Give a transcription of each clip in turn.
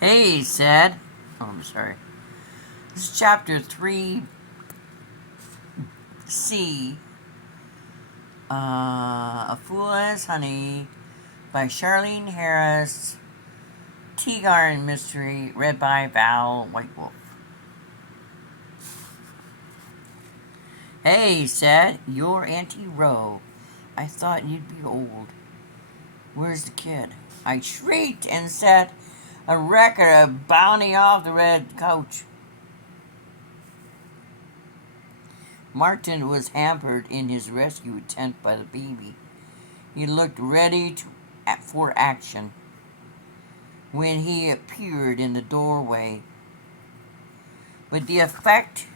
Hey, he said. Oh, I'm sorry. This is chapter 3C, A Fool as Honey by Charlaine Harris. Teagarden Mystery, read by Val Whitewolf. Hey, he said. You're Auntie Roe. I thought you'd be old. Where's the kid? I shrieked and set a record of bounding off the red couch. Martin was hampered in his rescue attempt by the baby. He looked ready for action when he appeared in the doorway. But the effect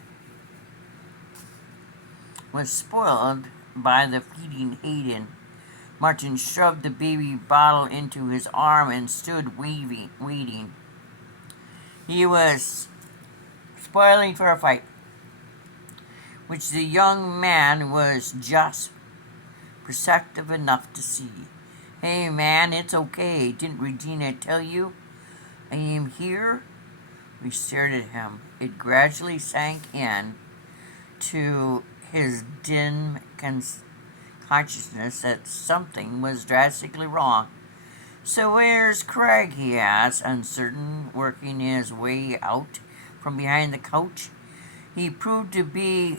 was spoiled by the feeding Hayden. Martin shoved the baby bottle into his arm and stood waiting. He was spoiling for a fight, which the young man was just perceptive enough to see. Hey man, it's okay. Didn't Regina tell you I am here? We stared at him. It gradually sank in to his dim consciousness that something was drastically wrong. So where's Craig? He asked, uncertain, working his way out from behind the couch. He proved to be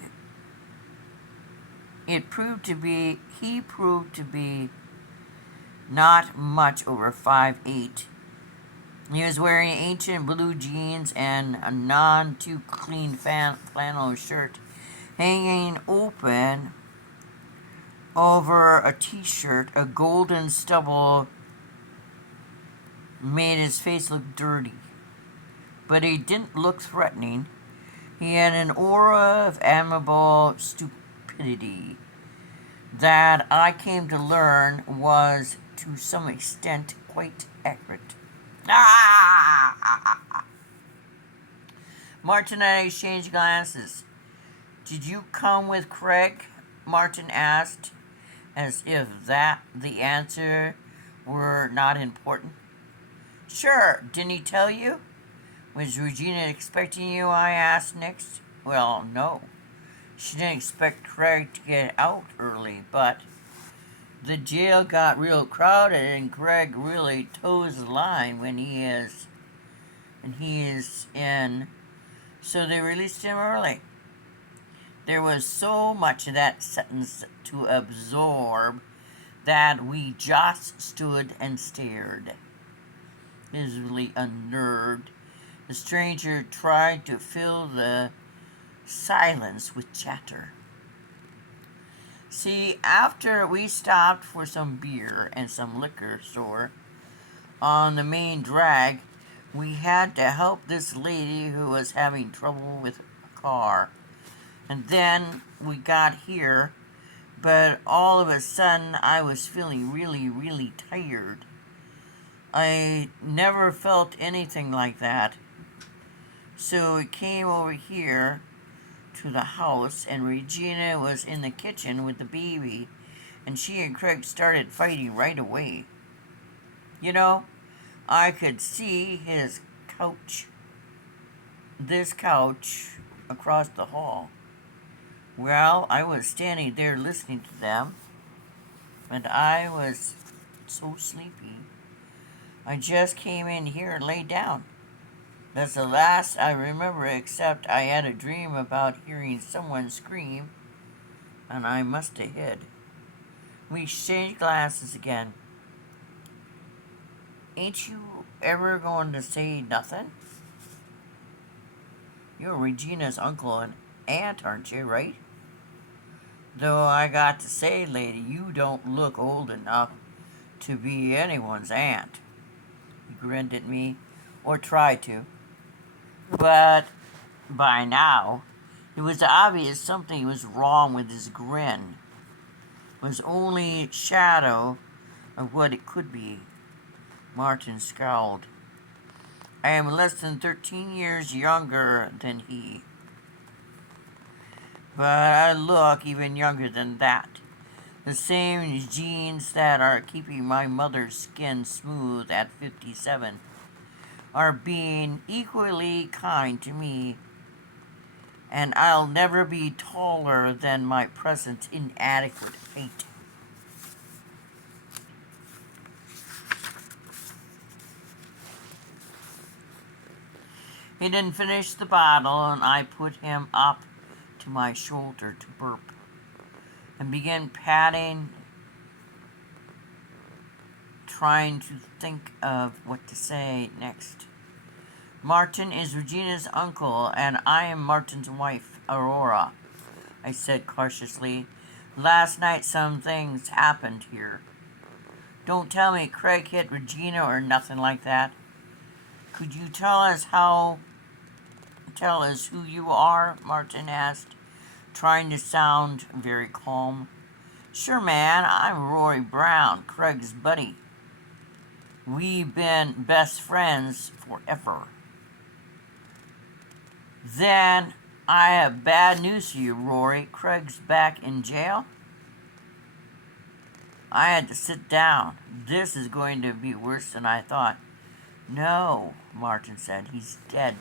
not much over 5'8". He was wearing ancient blue jeans and a none-too-clean flannel shirt hanging open over a t-shirt. A golden stubble made his face look dirty, but he didn't look threatening. He had an aura of amiable stupidity that I came to learn was, to some extent, quite accurate. Martin and I exchanged glances. Did you come with Craig? Martin asked, as if the answer were not important. Sure, didn't he tell you? Was Regina expecting you? I asked next. Well, no. She didn't expect Craig to get out early, but the jail got real crowded and Craig really toes the line when he is in, so they released him early. There was so much of that sentence to absorb that we just stood and stared. Visibly unnerved, the stranger tried to fill the silence with chatter. See, after we stopped for some beer and some liquor store on the main drag, we had to help this lady who was having trouble with a car. And then we got here, but all of a sudden I was feeling really, really tired. I never felt anything like that. So we came over here to the house, and Regina was in the kitchen with the baby, and she and Craig started fighting right away. You know, I could see this couch across the hall. Well, I was standing there listening to them, and I was so sleepy. I just came in here and laid down. That's the last I remember, except I had a dream about hearing someone scream, and I must have hid. We exchanged glasses again. Ain't you ever going to say nothing? You're Regina's uncle and aunt, aren't you, right? Though I got to say, lady, you don't look old enough to be anyone's aunt. He grinned at me, or tried to. But by now, it was obvious something was wrong with his grin. It was only shadow of what it could be. Martin scowled. I am less than 13 years younger than he. But I look even younger than that. The same genes that are keeping my mother's skin smooth at 57 are being equally kind to me, and I'll never be taller than my present inadequate height. He didn't finish the bottle, and I put him up to my shoulder to burp and began patting, trying to think of what to say next. Martin is Regina's uncle, and I am Martin's wife, Aurora, I said cautiously. Last night some things happened here. Don't tell me Craig hit Regina or nothing like that. Could you tell us who you are? Martin asked, trying to sound very calm. Sure, man, I'm Rory Brown, Craig's buddy. We've been best friends forever. Then I have bad news for you, Rory. Craig's back in jail. I had to sit down. This is going to be worse than I thought. No, Martin said. He's dead.